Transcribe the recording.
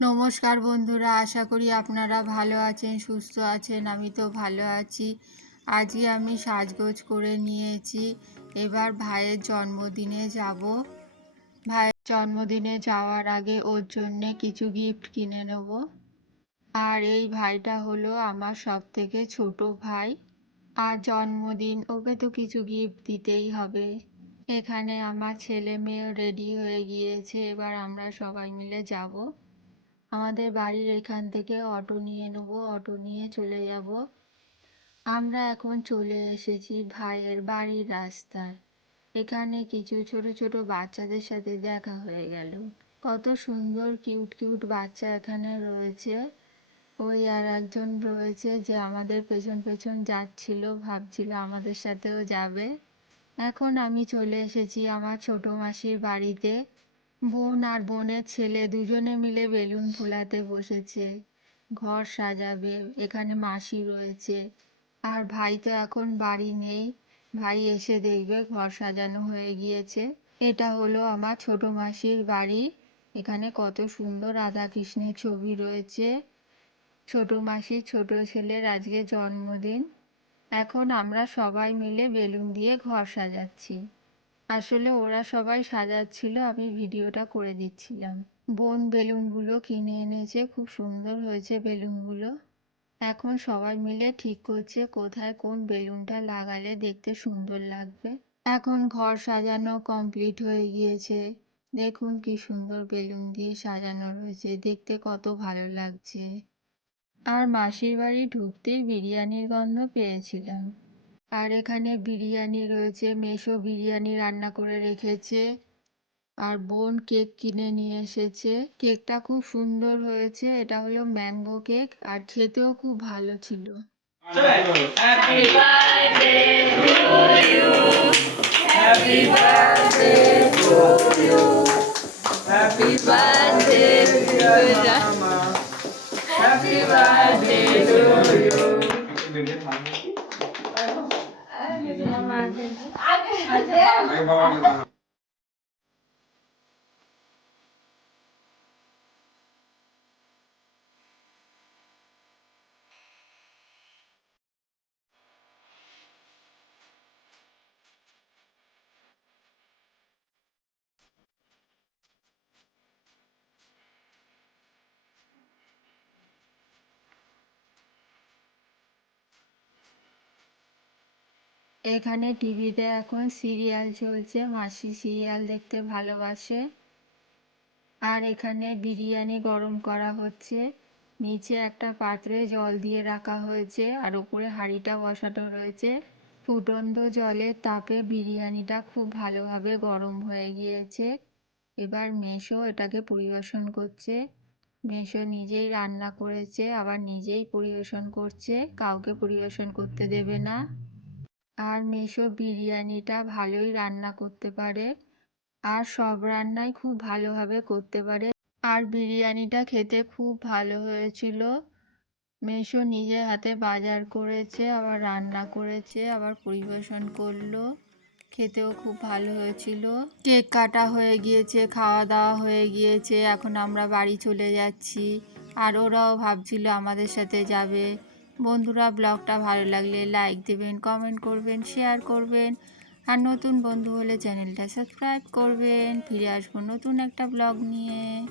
নমস্কার বন্ধুরা, আশা করি আপনারা ভালো আছেন, সুস্থ আছেন, আমি তো ভালো আছি। আজই আমি সাজগোজ করে নিয়েছি। এবার ভাইয়ের জন্মদিনে যাব। ভাইয়ের জন্মদিনে যাওয়ার আগে ওর জন্যে কিছু গিফট কিনে নেব। আর এই ভাইটা হলো আমার সব থেকে ছোট ভাই। আর জন্মদিন, ওকে তো কিছু গিফট দিতেই হবে। এখানে আমার ছেলে মেয়ে রেডি হয়ে গিয়েছে, এবার আমরা সবাই মিলে যাব। আমাদের বাড়ির এখান থেকে অটো নিয়ে নেব, অটো নিয়ে চলে যাব। আমরা এখন চলে এসেছি ভাইয়ের বাড়ির রাস্তায়। এখানে কিছু ছোট ছোট বাচ্চাদের সাথে দেখা হয়ে গেল। কত সুন্দর কিউট কিউট বাচ্চা এখানে রয়েছে। ওই আর একজন রয়েছে যে আমাদের পেছন পেছন যাচ্ছিল, ভাবছিল আমাদের সাথেও যাবে। এখন আমি চলে এসেছি আমার ছোট মাসির বাড়িতে। বোন আর বোনের ছেলে দুজনে মিলে বেলুন ফোলাতে বসেছে। ঘর সাজাবে, এখানে মাসি রয়েছে। আর ভাই তো এখন বাড়ি নেই। ভাই এসে দেখবে ঘর সাজানো হয়ে গিয়েছে। এটা হলো আমার ছোট মাসির বাড়ি। এখানে কত সুন্দর রাধা কৃষ্ণের ছবি রয়েছে। ছোট মাসির ছোট ছেলের আজকে জন্মদিন। এখন আমরা সবাই মিলে বেলুন দিয়ে ঘর সাজাচ্ছি। আসলে ওরা সবাই সাজাচ্ছিল, আমি ভিডিওটা করে দিচ্ছিলাম। বোন বেলুনগুলো কিনে এনেছে, খুব সুন্দর হয়েছে বেলুনগুলো। এখন সবাই মিলে ঠিক করছে কোথায় কোন বেলুনটা লাগালে দেখতে সুন্দর লাগবে। এখন ঘর সাজানো কমপ্লিট হয়ে গিয়েছে। দেখুন কি সুন্দর বেলুন দিয়ে সাজানো রয়েছে, দেখতে কত ভালো লাগছে। আর মাসির বাড়ি ঢুকতেই বিরিয়ানির গন্ধ পেয়েছিলাম। আর এখানে বিরিয়ানি রয়েছে, মেশো বিরিয়ানি রান্না করে রেখেছে। আর বোন কেক কিনে নিয়ে এসেছে। কেকটা খুব সুন্দর হয়েছে। এটা হলো ম্যাঙ্গো কেক আর খেতেও খুব ভালো ছিল। 안 돼. 안 돼. 안 돼. এখানে টিভিতে এখন সিরিয়াল চলছে, মাসি সিরিয়াল দেখতে ভালোবাসে। আর এখানে বিরিয়ানি গরম করা হচ্ছে। নিচে একটা পাত্রে জল দিয়ে রাখা হয়েছে আর উপরে হাঁড়িটা বসানো রয়েছে। ফুটন্ত জলের তাপে বিরিয়ানিটা খুব ভালোভাবে গরম হয়ে গিয়েছে। এবার মেশো এটাকে পরিবেশন করছে। মেশো নিজেই রান্না করেছে, আবার নিজেই পরিবেশন করছে। কাউকে পরিবেশন করতে দেবে না। আর মেশো বিরিয়ানিটা ভালোই রান্না করতে পারে। আর সব রান্নাই খুব ভালোভাবে করতে পারে। আর বিরিয়ানিটা খেতে খুব ভালো হয়েছিল। মেশো নিজের হাতে বাজার করেছে, আবার রান্না করেছে, আবার পরিবেশন করল। খেতেও খুব ভালো হয়েছিল। কেক কাটা হয়ে গিয়েছে, খাওয়া দাওয়া হয়ে গিয়েছে, এখন আমরা বাড়ি চলে যাচ্ছি। আর ওরাও ভাবছিল আমাদের সাথে যাবে। বন্ধুরা, ব্লগটা ভালো লাগলে লাইক দেবেন কমেন্ট করবেন শেয়ার করবেন। আর নতুন বন্ধু হলে চ্যানেলটা সাবস্ক্রাইব করবেন। ফিরে আসব নতুন একটা ব্লগ নিয়ে।